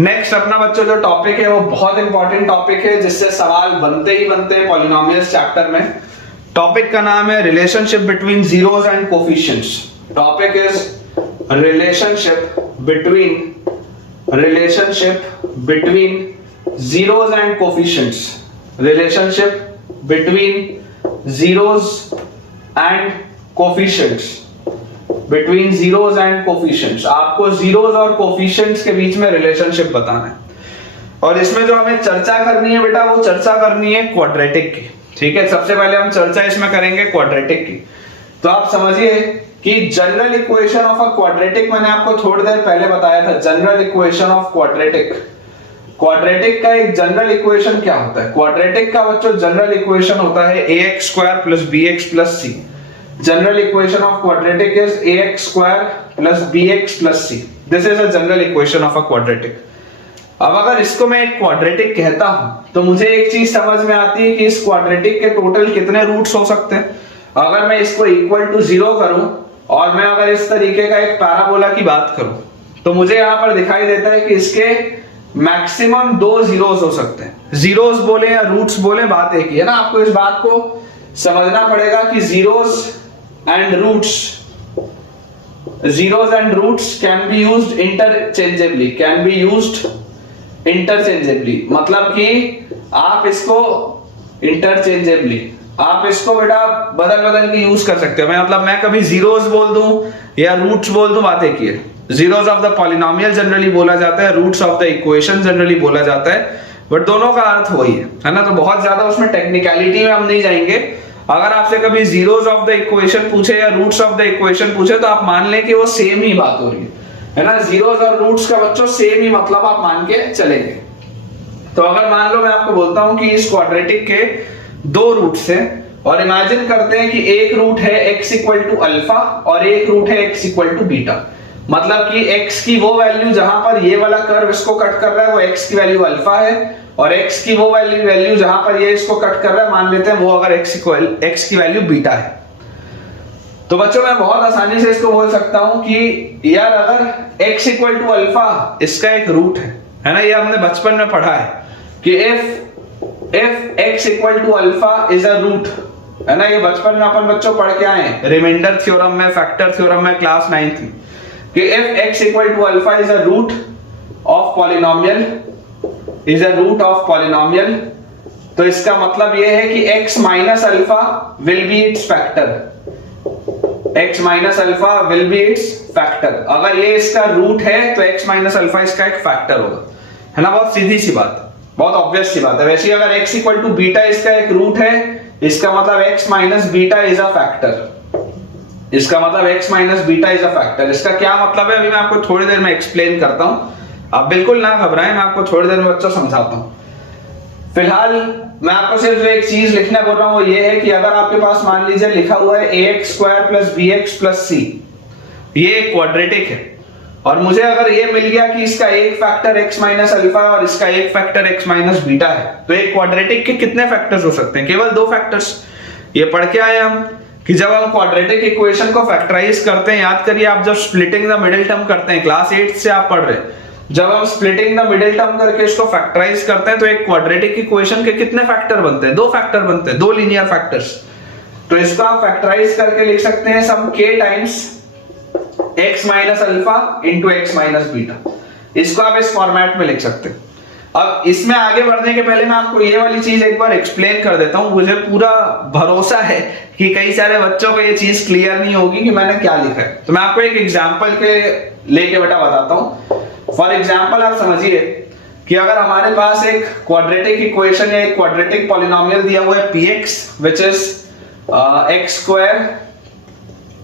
Next अपना बच्चों जो टॉपिक है वो बहुत इंपॉर्टेंट टॉपिक है, जिससे सवाल बनते ही बनते हैं पॉलिनोमियल्स चैप्टर में। टॉपिक का नाम है relationship between zeros and coefficients. Topic is relationship between zeros and coefficients. Relationship between zeros and coefficients. Between zeros and coefficients, आपको जीरोस और कोफिशिएंट्स के बीच में रिलेशनशिप बताना है। और इसमें जो हमें चर्चा करनी है बेटा, वो चर्चा करनी है क्वाड्रेटिक की। ठीक है, सबसे पहले हम चर्चा इसमें करेंगे क्वाड्रेटिक की। तो आप समझिए कि general equation of a quadratic मैंने आपको थोड़ी देर पहले बताया था। General equation of quadratic, quadratic का एक जनरल इक्वेशन क्या होता है? क्वाड्रेटिक का बच्चों जनरल इक्वेशन होता है ax square plus bx plus c। General equation of quadratic is ax square plus bx plus c। This is a general equation of a quadratic. अब अगर इसको मैं एक क्वाड्रेटिक कहता हूं तो मुझे एक चीज समझ में आती है कि इस क्वाड्रेटिक के टोटल कितने रूट्स हो सकते हैं। अगर मैं इसको इक्वल टू 0 करूं और मैं अगर इस तरीके का एक पैराबोला की बात करूं तो मुझे यहां पर दिखाई देता है कि इसके मैक्सिमम 2 जीरोस हो सकते हैं। जीरोस बोले या रूट्स बोले, बात एक ही है ना। आपको इस बात को समझना पड़ेगा कि zeros and roots can be used interchangeably. मतलब कि आप इसको बेटा बदल के यूज कर सकते हो। मैं कभी जीरोस बोल दूं या रूट्स बोल दूं, बात एक ही है। Zeros of the polynomial generally बोला जाता है, roots of the equation generally बोला जाता है, बट दोनों का अर्थ वही है ना। तो बहुत ज्यादा उसमें टेक्निकलिटी में हम नहीं जाएंगे। अगर आपसे कभी जीरोस ऑफ द इक्वेशन पूछे या रूट्स ऑफ द इक्वेशन पूछे तो आप मान लें कि वो सेम ही बात हो रही है ना। जीरोस और रूट्स का बच्चों सेम ही मतलब आप मान के चलेंगे। तो अगर मान लो मैं आपको बोलता हूं कि इस क्वाड्रेटिक के 2 रूट्स हैं और इमेजिन करते हैं कि एक रूट है x इक्वल टू अल्फा और एक रूट है x इक्वल टू बीटा। मतलब कि x की वो वैल्यू जहां पर ये वाला कर्व इसको कट कर रहा है वो x की वैल्यू अल्फा है, और x की वो वैल्यू जहां पर ये इसको कट कर रहा है मान लेते हैं वो अगर x की वैल्यू बीटा है। तो बच्चों मैं बहुत आसानी से इसको बोल सकता हूं कि यार अगर x इक्वल टू अल्फा इसका एक रूट है ना। ये हमने बचपन में पढ़ा है कि if x equal to alpha is a root, है ना। ये बचपन में अपन बच्चों पढ़ के आए हैं रिमाइंडर थ्योरम में, फैक्टर थ्योरम में, क्लास 9th में, कि if x equal to alpha is a root of polynomial, तो इसका मतलब ये है कि x minus alpha will be its factor. अगर ये इसका रूट है तो x माइनस अल्फा इसका एक फैक्टर होगा, है ना। बहुत सीधी सी बात, बहुत ऑब्वियस सी बात है। वैसे अगर x इक्वल टू बीटा इसका एक रूट है, इसका मतलब x minus beta is a factor. इसका क्या मतलब है अभी मैं आपको थोड़ी देर में एक्सप्लेन करता हूं। आप बिल्कुल ना घबराएं, मैं आपको थोड़ी देर में बच्चों समझाता हूं। फिलहाल मैं आपको सिर्फ एक चीज लिखना बोल रहा हूं, वो ये है कि अगर आपके पास मान लीजिए लिखा हुआ है ax square plus bx plus c, ये एक क्वाड्रेटिक है, और मुझे अगर ये मिल गया कि इसका एक फैक्टर x माइनस अल्फा और इसका एक फैक्टर x माइनस बीटा है, तो एक क्वाड्रेटिक के कितने फैक्टर्स हो सकते हैं? केवल 2 फैक्टर्स। ये पढ़ के आए हम कि जब हम क्वाड्रेटिक इक्वेशन को फैक्टराइज करते हैं, याद करिए आप जब स्प्लिटिंग द मिडिल टर्म करते हैं, क्लास 8 से आप पढ़ रहे हैं, जब हम स्प्लिटिंग द मिडिल टर्म करके इसको फैक्टराइज करते हैं तो एक क्वाड्रेटिक इक्वेशन के कितने फैक्टर बनते हैं? 2 फैक्टर बनते हैं, 2 लीनियर फैक्टर्स। तो इसको आप फैक्टराइज करके लिख सकते हैं सम k times x minus alpha into x minus beta. इसको आप इस फॉर्मेट में लिख सकते हैं। अब इसमें आगे बढ़ने के पहले मैं आपको ये वाली चीज एक बार एक्सप्लेन कर देता हूं। मुझे पूरा भरोसा है कि कई सारे बच्चों को ये चीज क्लियर नहीं होगी कि मैंने क्या लिखा है। तो मैं आपको एक एग्जांपल के लेके बेटा बताता हूं। फॉर एग्जांपल आप समझिए कि अगर हमारे पास एक क्वाड्रेटिक इक्वेशन या एक क्वाड्रेटिक पॉलिनोमियल दिया हुआ है px which is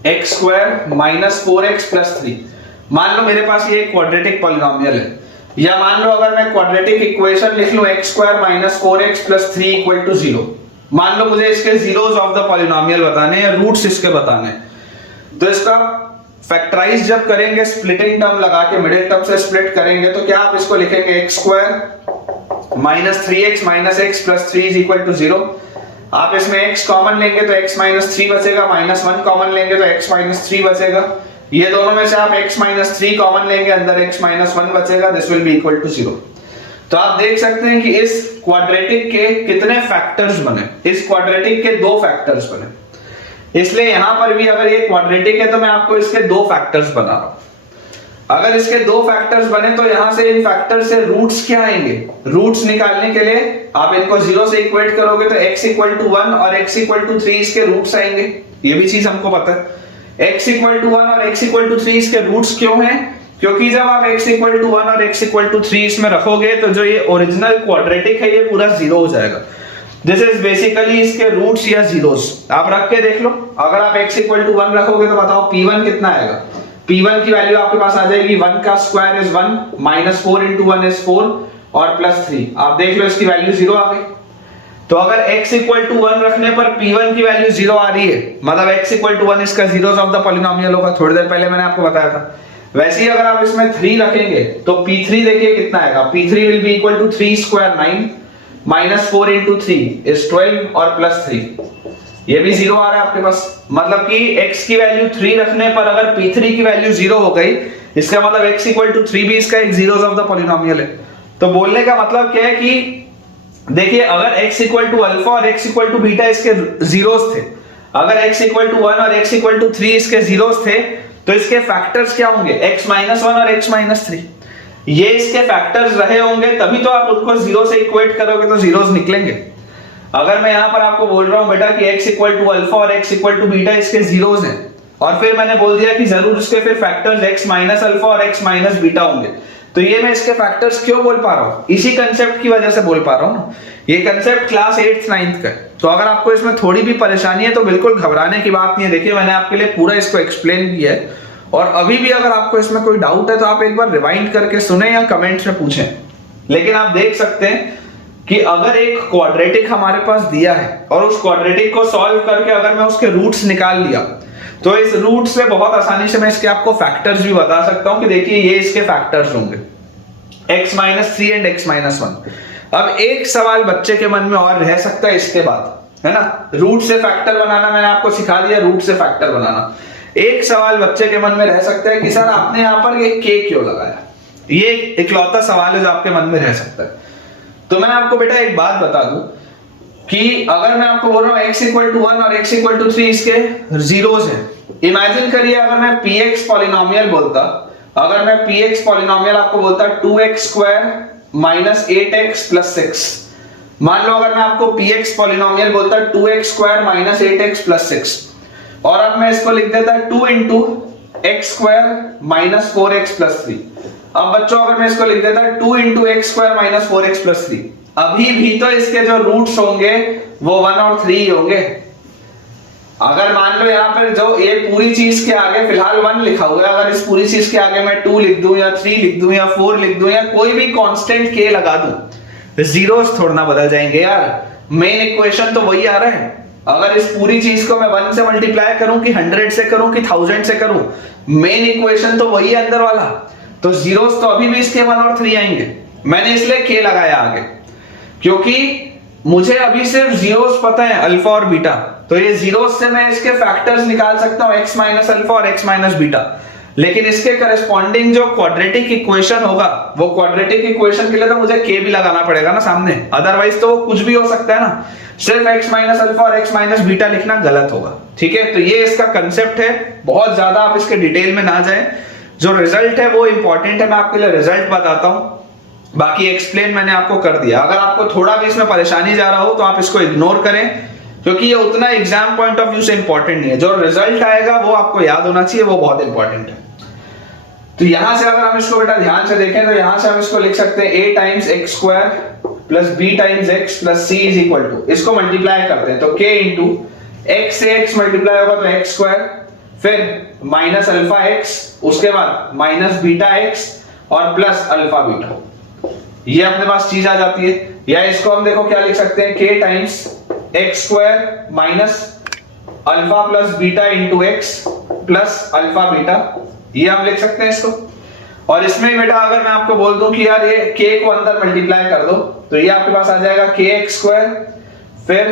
x square minus 4x plus 3। मान लो मेरे पास ये एक क्वाड्रेटिक पॉलिनोमियल है, या मान लो अगर मैं क्वाड्रेटिक इक्वेशन लिख लूं x square minus 4x plus 3 equal to 0। मान लो मुझे इसके जीरोस ऑफ द पॉलिनोमियल बताने या रूट्स इसके बताने, तो इसका फैक्टराइज जब करेंगे स्प्लिटिंग टर्म लगा के, मिडिल टर्म से स्प्लिट करेंगे, तो क्या आप इसको लिखेंगे x square minus 3x minus x plus 3 is equal to 0। आप इसमें x कॉमन लेंगे तो x माइनस 3 बचेगा, माइनस 1 कॉमन लेंगे तो x माइनस 3 बचेगा। ये दोनों में से आप x माइनस 3 कॉमन लेंगे, अंदर x माइनस 1 बचेगा, this will be equal to 0। तो आप देख सकते हैं कि इस क्वाड्रेटिक के कितने फैक्टर्स बने, इस क्वाड्रेटिक के 2 फैक्टर्स बने। इसलिए यहां पर भी अगर ये क्वाड्रेटिक है तो मैं आपको इसके 2 फैक्टर्स बना रहा हूं। अगर इसके 2 फैक्टर्स बने तो यहां से इन फैक्टर से रूट्स क्या आएंगे, रूट्स निकालने के लिए आप इनको 0 से इक्वेट करोगे तो x इक्वल टू 1 और x इक्वल टू 3 इसके रूट्स आएंगे। ये भी चीज हमको पता है। x इक्वल टू 1 और x इक्वल टू 3 इसके रूट्स क्यों हैं? क्योंकि जब आप x इक्वल टू 1 और x इक्वल टू 3 इसमें रखोगे तो जो ये ओरिजिनल क्वाड्रेटिक है ये पूरा 0 हो जाएगा। दिस इज बेसिकली इसके रूट्स या जीरोस। आप रख के देख लो, अगर आप x इक्वल टू 1 रखोगे तो बताओ p1 कितना आएगा। p1 की वैल्यू आपके पास आ जाएगी 1 का square is 1 minus 4 into 1 is 4 और प्लस 3। आप देख लो इसकी वैल्यू 0 आ गई। तो अगर x इक्वल टू 1 रखने पर p1 की वैल्यू 0 आ रही है, मतलब x इक्वल टू 1 इसका जीरोस ऑफ द पॉलिनोमियल होगा। थोड़ी देर पहले मैंने आपको बताया था। वैसे ही अगर आप इसमें 3 रखेंगे तो p3 देखिए कितना आएगा। p3 will be equal to 3 square 9 minus 4 into 3 is 12 और प्लस 3। ये भी 0 आ रहा है आपके पास। मतलब कि x की वैल्यू 3 रखने पर अगर p3 की वैल्यू 0 हो गई, इसका मतलब x इक्वल टू 3 भी इसका एक जीरोस ऑफ द पॉलिनोमियल है। तो बोलने का मतलब क्या है कि देखिए अगर x इक्वल टू अल्फा और x इक्वल टू बीटा इसके जीरोस थे, अगर x इक्वल टू 1 और x इक्वल टू 3 इसके जीरोस थे तो इसके फैक्टर्स क्या होंगे, x माइनस 1 और x माइनस 3। ये इसके फैक्टर्स रहे होंगे तभी तो आप उनको 0 से इक्वेट करोगे तो जीरोस निकलेंगे। अगर मैं यहां पर आपको बोल रहा हूं बेटा कि x इक्वल टू अल्फा और x इक्वल टू बीटा इसके जीरोस हैं और फिर मैंने बोल दिया कि जरूर इसके फिर फैक्टर्स x माइनस अल्फा और x माइनस बीटा होंगे, तो ये मैं इसके फैक्टर्स क्यों बोल पा रहा हूं, इसी कंसेप्ट की वजह से बोल पा रहा हूं ना। ये कंसेप्ट क्लास 8th 9th का है। तो अगर आपको इसमें थोड़ी भी परेशानी है तो बिल्कुल घबराने की बात नहीं है। देखिए मैंने आपके लिए पूरा इसको एक्सप्लेन किया है और अभी भी अगर आपको इसमें कोई डाउट है तो आप एक बार रिवाइंड करके सुने या कमेंट्स में पूछें। लेकिन आप देख सकते हैं कि अगर एक क्वाड्रेटिक हमारे पास दिया है और उस क्वाड्रेटिक को सॉल्व करके अगर मैं उसके रूट्स निकाल लिया तो इस रूट से बहुत आसानी से मैं इसके आपको फैक्टर्स भी बता सकता हूं कि देखिए ये इसके फैक्टर्स होंगे x minus 3 and x minus 1। अब एक सवाल बच्चे के मन में और रह सकता है इसके बाद, है ना, रूट से फैक्टर बनाना मैंने आपको सिखा दिया, रूट से फैक्टर बनाना। एक सवाल बच्चे के मन में रह सकता है कि सर आपने यहां पर ये k क्यों लगाया। ये इकलौता सवाल है जो आपके मन में रह सकता है। तो मैं आपको बेटा एक बात बता दूं कि अगर मैं आपको बोल रहा हूं x इक्वल टू 1 और x इक्वल टू 3 इसके जीरोस हैं, इमेजिन करिए अगर मैं px पॉलिनोमियल बोलता, अगर मैं px पॉलिनोमियल आपको बोलता 2x square minus 8x plus 6। मान लो अगर मैं आपको px पॉलिनोमियल बोलता 2x square minus 8x plus 6 और अब मैं इसको लिख देता 2 into x square minus 4x plus 3। अब बच्चों अगर मैं इसको लिख देता 2 into x square minus 4x plus 3, अभी भी तो इसके जो रूट्स होंगे वो 1 और 3 होंगे। अगर मान लो यहाँ पर जो ये पूरी चीज के आगे फिलहाल 1 लिखा हुआ है, अगर इस पूरी चीज के आगे मैं 2 लिख दूं या 3 लिख दूं या 4 लिख दूं या कोई भी कांस्टेंट k लगा दूं, जीरोस थोड़ा ना बदल जाएंगे यार। मेन इक्वेशन तो वही आ रहा है। अगर इस पूरी चीज को मैं 1 से मल्टीप्लाई करूं कि 100 से करूं कि 1000 से करूं, मेन इक्वेशन तो वही है अंदर वाला। तो जीरोस तो अभी भी इसके 1 और 3 आएंगे। मैंने इसलिए k लगाया आगे क्योंकि मुझे अभी सिर्फ जीरोस पता है अल्फा और बीटा, तो ये जीरोस से मैं इसके फैक्टर्स निकाल सकता हूं x माइनस अल्फा और x माइनस बीटा। लेकिन इसके करस्पॉन्डिंग जो क्वाड्रेटिक इक्वेशन होगा वो क्वाड्रेटिक इक्वेशन के लिए तो मुझे k भी लगाना पड़ेगा ना सामने, अदरवाइज तो कुछ भी हो सकता है ना। सिर्फ x माइनस अल्फा और x माइनस बीटा लिखना गलत होगा। ठीक है, तो ये इसका कंसेप्ट है। बहुत ज्यादा आप इसके डिटेल में ना जाएं, जो रिजल्ट है वो इंपॉर्टेंट है। मैं आपके लिए रिजल्ट बताता हूं, बाकी एक्सप्लेन मैंने आपको कर दिया। अगर आपको थोड़ा भी इसमें परेशानी जा रहा हो तो आप इसको इग्नोर करें क्योंकि ये उतना एग्जाम पॉइंट ऑफ व्यू से इंपॉर्टेंट नहीं है। जो रिजल्ट आएगा वो आपको याद होना चाहिए, वो बहुत इंपॉर्टेंट है। तो यहां से अगर हम इसको बेटा ध्यान से देखें तो यहां से हम इसको लिख सकते हैं a times x square plus b times x plus c is equal to, इसको मल्टीप्लाई करते हैं तो k इंटू x से x मल्टीप्लाई होगा तो x स्क्वायर, फिर माइनस अल्फा x, उसके बाद माइनस बीटा x और प्लस अल्फा बीटा। ये अपने पास चीज आ जाती है। या इसको हम देखो क्या लिख सकते हैं, k times x square minus alpha plus beta into x plus alpha beta, ये हम लिख सकते हैं इसको। और इसमें बेटा अगर मैं आपको बोल दूं कि यार ये k को अंदर मल्टीप्लाई कर दो तो ये आपके पास आ जाएगा k एक्स स्क्वायर, फिर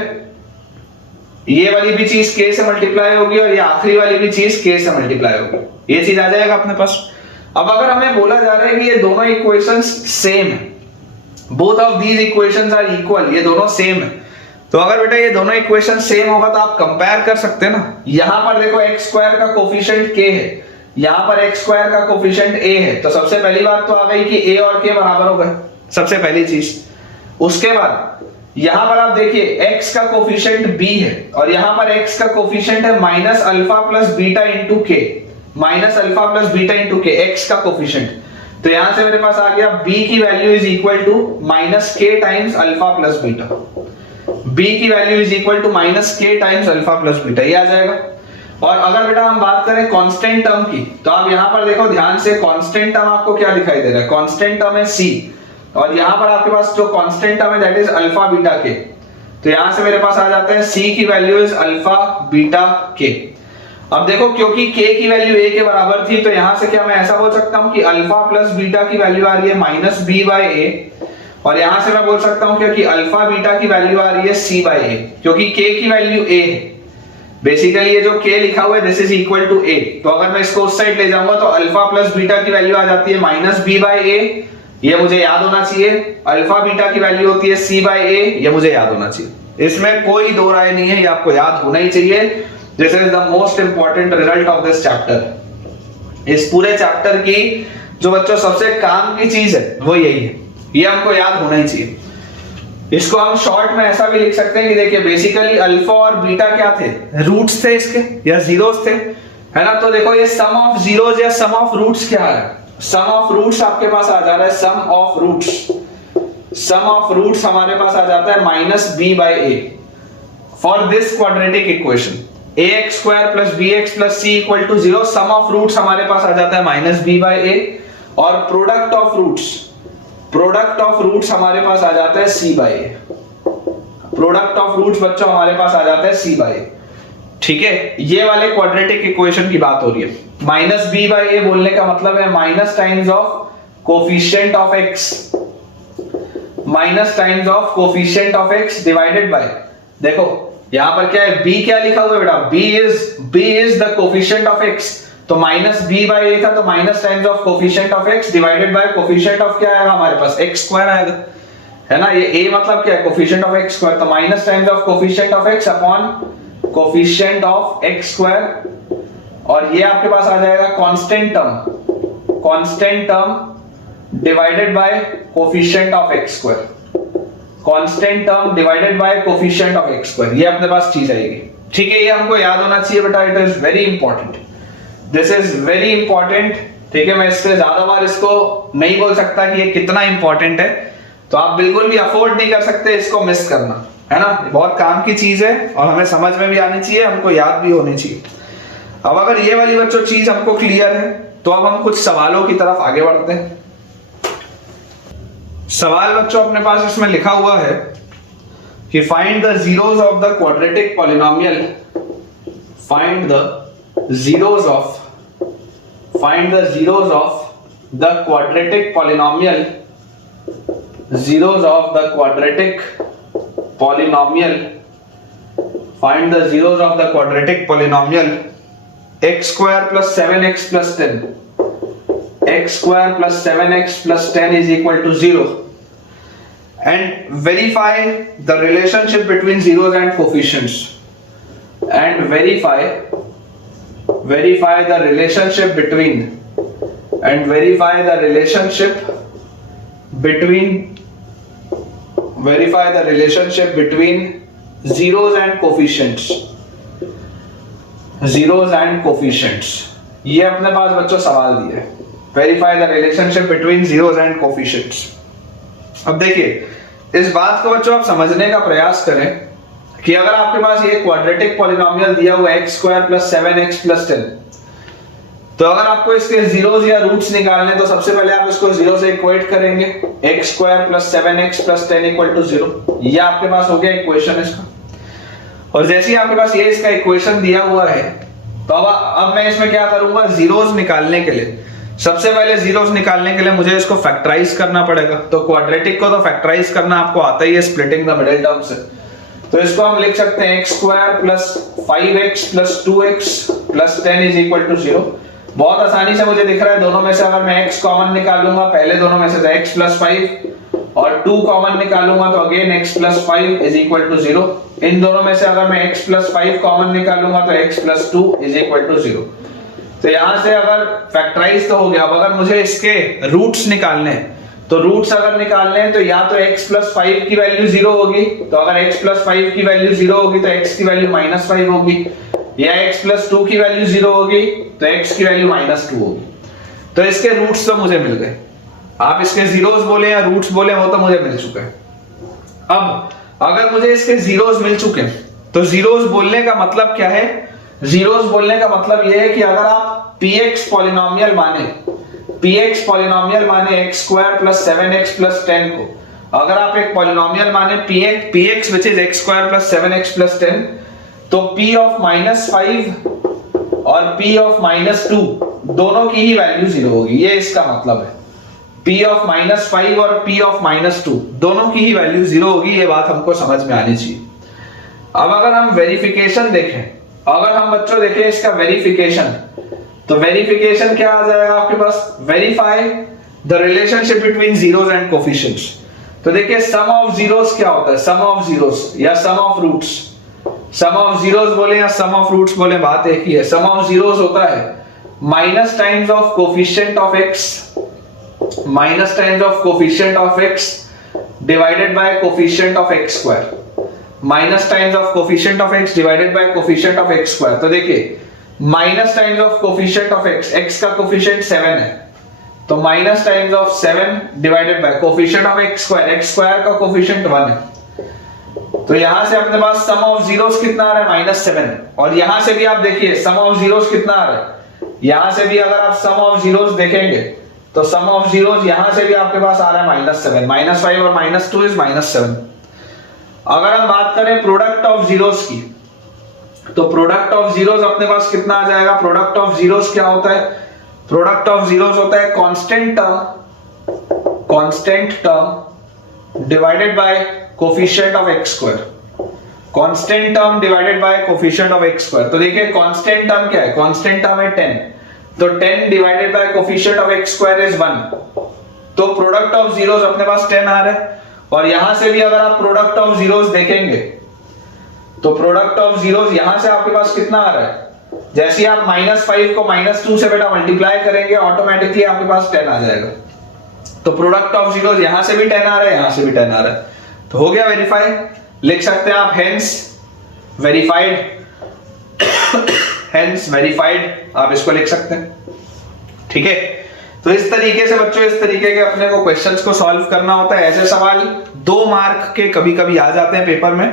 ये वाली भी चीज k से मल्टीप्लाई होगी और ये आखिरी वाली भी चीज k से मल्टीप्लाई होगी, ये चीज आ जाएगा अपने पास। अब अगर हमें बोला जा रहा है कि ये दोनों इक्वेशंस सेम है, both of these equations are equal, ये दोनों सेम है, तो अगर बेटा ये दोनों इक्वेशन सेम होगा तो आप कंपेयर कर सकते हैं ना। यहां पर देखो x स्क्वायर का कोफिशिएंट k है, यहां पर x स्क्वायर का कोफिशिएंट a है, तो सबसे पहली बात तो आ गई कि a और k बराबर हो गए, सबसे पहली चीज। उसके बाद यहां पर आप देखिए x का कोफिशिएंट b है और यहां पर x का कोफिशिएंट है minus alpha plus beta into K, minus alpha plus beta into K, x का कोफिशिएंट। तो यहां से मेरे पास आ गया b की value is equal to minus K times alpha plus beta, b की value is equal to minus K times alpha plus beta, ये आ जाएगा। और अगर बेटा हम बात करें कांस्टेंट टर्म की, तो आप यहां पर देखो ध्यान से, कांस्टेंट टर्म आपको क्या दिखाई दे रहा है, कांस्टेंट टर्म है c, और यहां पर आपके पास जो कांस्टेंट टर्म है दैट इज अल्फा बीटा के, तो यहां से मेरे पास आ जाता है c की वैल्यू इज अल्फा बीटा के। अब देखो क्योंकि k की वैल्यू a के बराबर थी, तो यहां से क्या मैं ऐसा बोल सकता हूं कि अल्फा प्लस बीटा की वैल्यू आ रही है माइनस b बाय a, और यहां से मैं बोल सकता हूं क्योंकि अल्फा बीटा की वैल्यू आ रही है c बाय a, क्योंकि k की वैल्यू a है। बेसिकली ये जो k लिखा हुआ है this is equal to a, तो अगर मैं इसको उस साइड ले जाऊंगा तो अल्फा प्लस बीटा की वैल्यू आ जाती है माइनस b बाय a, ये मुझे याद होना चाहिए। अल्फा बीटा की वैल्यू होती है c बाय a, ये मुझे याद होना चाहिए, इसमें कोई दो राय नहीं है, ये आपको याद होना ही चाहिए। This is the most important result of this chapter. इस पूरे चैप्टर की जो बच्चों सबसे काम की चीज है वो यही है, ये हमको याद होना ही चाहिए। इसको हम शॉर्ट में ऐसा भी लिख सकते हैं कि देखिए बेसिकली अल्फा और बीटा क्या थे, रूट्स थे इसके या जीरोस थे, है ना। तो देखो ये सम ऑफ जीरोस या सम ऑफ रूट्स क्या है, सम ऑफ रूट्स आपके पास आ जा रहा है, sum of roots, sum of roots हमारे पास आ जाता है minus B by A for this quadratic equation, ax square plus bx plus c equal to 0, सम ऑफ रूट्स हमारे पास आ जाता है माइनस b बाय a, और product of roots, product of roots हमारे पास आ जाता है c by a, product of roots बच्चों हमारे पास आ जाता है c बाय a, ठीक है। ये वाले क्वाड्रेटिक इक्वेशन की बात हो रही है। माइनस b बाय a बोलने का मतलब है minus times of coefficient of x, minus times of coefficient of x divided by, देखो यहां पर क्या है, b क्या लिखा हुआ है बेटा, b is the coefficient of x, तो माइनस b बाय a था, तो minus times of coefficient of x divided by coefficient of क्या आएगा हमारे पास, x स्क्वायर आएगा, है ना। ये a मतलब क्या है, कोफिशिएंट ऑफ x स्क्वायर, तो minus times of coefficient of x upon coefficient of x square, और ये आपके पास आ जाएगा constant term, constant term divided by coefficient of x square, constant term divided by coefficient of x square, ये अपने पास चीज आएगी, ठीक है। ये हमको याद होना चाहिए बेटा, it is very important, this is very important, ठीक है। मैं इससे ज्यादा बार इसको नहीं बोल सकता कि ये कितना इंपॉर्टेंट है, तो आप बिल्कुल भी अफोर्ड नहीं कर सकते इसको मिस करना, है ना। बहुत काम की चीज है और हमें समझ में भी आनी चाहिए, हमको याद भी होनी चाहिए। अब अगर ये वाली बच्चों चीज हमको क्लियर है, तो अब हम कुछ सवालों की तरफ आगे बढ़ते हैं। सवाल बच्चों अपने पास इसमें लिखा हुआ है कि find the zeros of the quadratic polynomial, find the zeros of, find the zeros of the quadratic polynomial, zeros of the quadratic polynomial, find the zeros of the quadratic polynomial x square plus 7x plus 10, x square plus 7x plus 10 is equal to 0, and verify the relationship between zeros and coefficients, and verify the relationship between, and verify the relationship between, verify the relationship between zeros and coefficients, zeros and coefficients, ये अपने पास बच्चों सवाल दिए, verify the relationship between zeros and coefficients। अब देखिए इस बात को बच्चों आप समझने का प्रयास करें कि अगर आपके पास ये क्वाड्रेटिक पॉलिनोमियल दिया हुआ है x square plus 7x plus 10, तो अगर आपको इसके जीरोस या रूट्स निकालने, तो सबसे पहले आप इसको जीरो से इक्वेट करेंगे, x square plus 7x plus 10 equal to 0, ये आपके पास हो गया इक्वेशन इसका। और जैसे ही आपके पास ये इसका इक्वेशन दिया हुआ है, तो अब मैं इसमें क्या करूंगा, जीरोस निकालने के लिए, सबसे पहले जीरोस निकालने के लिए मुझे इसको फैक्टराइज करना पड़ेगा। तो क्वाड्रेटिक को तो फैक्टराइज करना आपको आता ही है स्प्लिटिंग द मिडिल टर्म से, तो इसको हम लिख सकते हैं x square plus 5x plus 2x plus 10 is equal to 0। बहुत आसानी से मुझे दिख रहा है, दोनों में से अगर मैं x कॉमन निकालूंगा, पहले दोनों में से तो x प्लस 5 और 2 कॉमन निकालूंगा तो again x plus 5 is equal to 0। इन दोनों में से अगर मैं x प्लस 5 कॉमन निकालूंगा तो x plus 2 is equal to 0। तो यहां से अगर फैक्टराइज तो हो गया। अब अगर मुझे इसके रूट्स निकालने हैं, तो रूट्स अगर निकालने हैं तो या तो x प्लस 5 की वैल्यू 0 होगी, तो अगर x प्लस 5 की वैल्यू 0 होगी तो x की वैल्यू माइनस 5 होगी, या x प्लस 2 की वैल्यू 0 होगी तो x की वैल्यू माइनस 2 होगी। तो इसके रूट्स तो मुझे मिल गए, आप इसके जीरोस बोले या रूट्स बोले, वो तो मुझे मिल चुके हैं। अब अगर मुझे इसके जीरोस मिल चुके हैं तो जीरोस बोलने का मतलब क्या है? जीरोस बोलने का मतलब यह है कि अगर आप px पॉलिनोमियल माने, px पॉलिनोमियल माने x square plus 7x plus 10 को, अगर आप एक पॉलिनोमियल माने px which is x square plus 7x plus 10, तो p ऑफ माइनस 5 और p ऑफ माइनस 2 दोनों की ही वैल्यू 0 होगी। ये इसका मतलब है, p ऑफ माइनस 5 और p ऑफ माइनस 2 दोनों की ही वैल्यू 0 होगी। ये बात हमको समझ में आनी चाहिए। अब अगर हम वेरिफिकेशन देखें, अगर हम बच्चों देखें इसका वेरिफिकेशन, तो वेरिफिकेशन क्या आ जाएगा आपके पास? Verify the relationship between zeros and coefficients. तो देखिए सम ऑफ जीरोस क्या होता है? सम ऑफ जीरोस या sum of roots, sum of zeros बोले या सम ऑफ रूट्स बोले, बात एक ही है। सम ऑफ जीरोस होता है minus times of coefficient of x, minus times of coefficient of x divided by coefficient of x square, minus times of coefficient of x divided by coefficient of x square. तो देखिए minus times of coefficient of x का coefficient 7 है, तो minus times of 7 divided by coefficient of x square का coefficient 1 है। तो यहां से अपने पास सम ऑफ जीरोस कितना आ रहा है? -7। और यहां से भी आप देखिए सम ऑफ जीरोस कितना आ रहा है, यहां से भी अगर आप सम ऑफ जीरोस देखेंगे तो सम ऑफ जीरोस यहां से भी आपके पास आ रहा है -7, -5 और -2 इज -7। अगर हम बात करें प्रोडक्ट ऑफ जीरोस की, तो प्रोडक्ट ऑफ जीरोस अपने पास कितना आ जाएगा? प्रोडक्ट ऑफ जीरोस क्या होता है? प्रोडक्ट ऑफ जीरोस होता है constant term divided by coefficient of x square, constant term divided by coefficient of x square. तो देखिए कांस्टेंट टर्म क्या है? कांस्टेंट टर्म है 10, तो 10 divided by coefficient of x square is 1। तो प्रोडक्ट ऑफ जीरोस अपने पास 10 आ रहा है। और यहां से भी अगर आप प्रोडक्ट ऑफ जीरोस देखेंगे तो प्रोडक्ट ऑफ जीरोस यहां से आपके पास कितना आ रहा है? जैसे ही आप -5 को -2 से बेटा मल्टीप्लाई करेंगे, ऑटोमेटिकली आपके पास 10 आ जाएगा। तो प्रोडक्ट ऑफ जीरोस यहां से भी 10 आ रहा है, यहां से भी 10 आ रहा है। तो हो गया वेरीफाई, लिख सकते हैं आप हेंस वेरीफाइड, हेंस वेरीफाइड आप इसको लिख सकते हैं। ठीक है, तो इस तरीके से बच्चों, इस तरीके के अपने को क्वेश्चंस को सॉल्व करना होता है। ऐसे सवाल 2 मार्क के कभी कभी आ जाते हैं पेपर में,